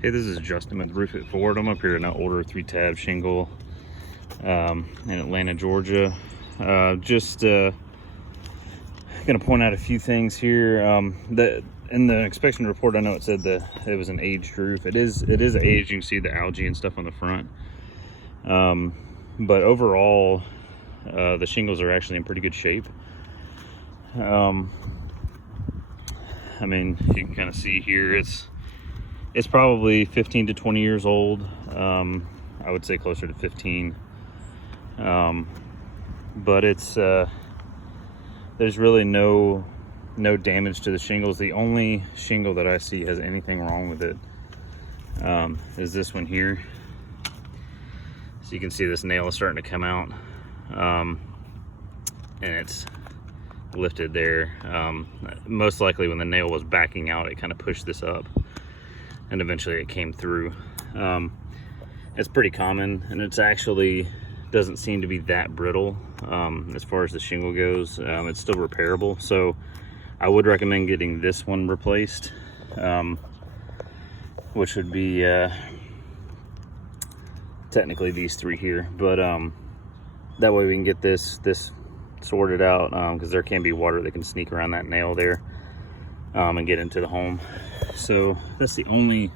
Hey, this is Justin with Roof It Forward. I'm up here in an older 3-tab shingle in Atlanta, Georgia. Just gonna point out a few things here. That in the inspection report, I know it said that it was an aged roof. It is aged. You can see the algae and stuff on the front. But overall, the shingles are actually in pretty good shape. I mean, you can kind of see here, it's probably 15 to 20 years old. I would say closer to 15. But it's there's really no damage to the shingles. The only shingle that I see has anything wrong with it is this one here. So you can see this nail is starting to come out, and it's lifted there. Most likely when the nail was backing out, it kind of pushed this up, and eventually it came through. It's pretty common, and it's actually doesn't seem to be that brittle as far as the shingle goes. It's still repairable, so I would recommend getting this one replaced, which would be technically these three here, but that way we can get this sorted out, because there can be water that can sneak around that nail there and get into the home. So that's the only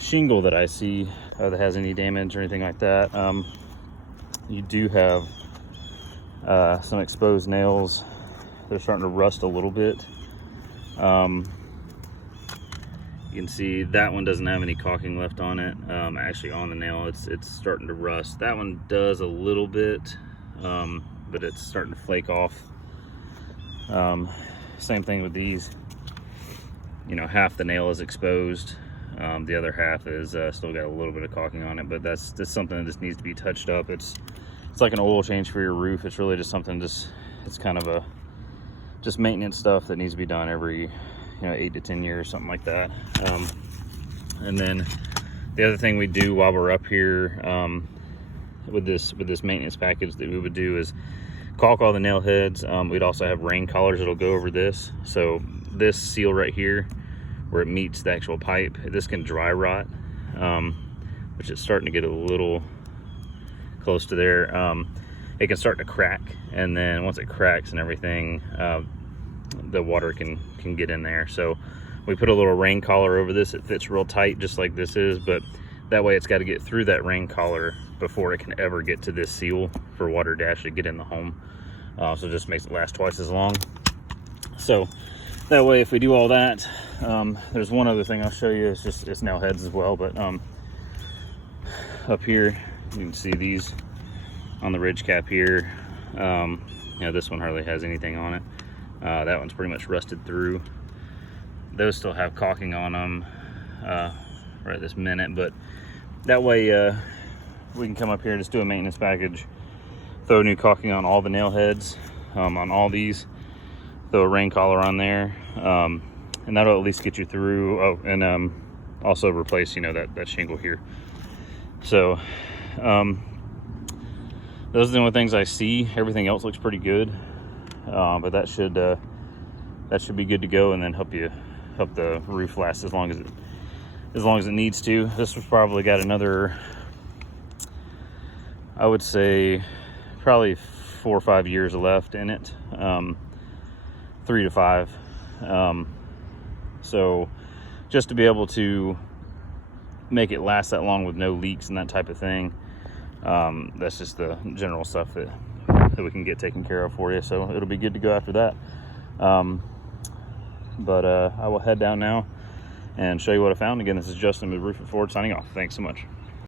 shingle that I see that has any damage or anything like that. You do have some exposed nails. They're starting to rust a little bit. You can see that one doesn't have any caulking left on it. Actually on the nail, it's starting to rust. That one does a little bit, but it's starting to flake off. Same thing with these. You know, half the nail is exposed. The other half is still got a little bit of caulking on it, but that's something that just needs to be touched up. It's like an oil change for your roof. It's really just something, it's kind of just maintenance stuff that needs to be done every 8 to 10 years, something like that. And then the other thing we do while we're up here with this maintenance package that we would do is caulk all the nail heads. We'd also have rain collars that'll go over this. So this seal right here, where it meets the actual pipe, this can dry rot, which is starting to get a little close to there. It can start to crack, and then once it cracks and everything, the water can get in there. So we put a little rain collar over this. It fits real tight, just like this is, but that way it's got to get through that rain collar before it can ever get to this seal for water to actually get in the home. So it just makes it last twice as long. So that way, if we do all that, there's one other thing I'll show you. It's nail heads as well, but up here you can see these on the ridge cap here. This one hardly has anything on it. That one's pretty much rusted through. Those still have caulking on them right this minute, but that way we can come up here and just do a maintenance package, throw new caulking on all the nail heads, on all these, throw a rain collar on there, and that'll at least get you through. Oh, and also replace that shingle here. So those are the only things I see. Everything else looks pretty good, but that should be good to go, and then help the roof last as long as it needs to. This was probably got another, I would say, probably 4 or 5 years left in it, 3 to 5. So just to be able to make it last that long with no leaks and that type of thing, that's just the general stuff that we can get taken care of for you. So it'll be good to go after that. But I will head down now and show you what I found. Again, this is Justin with Roof It Forward signing off. Thanks so much.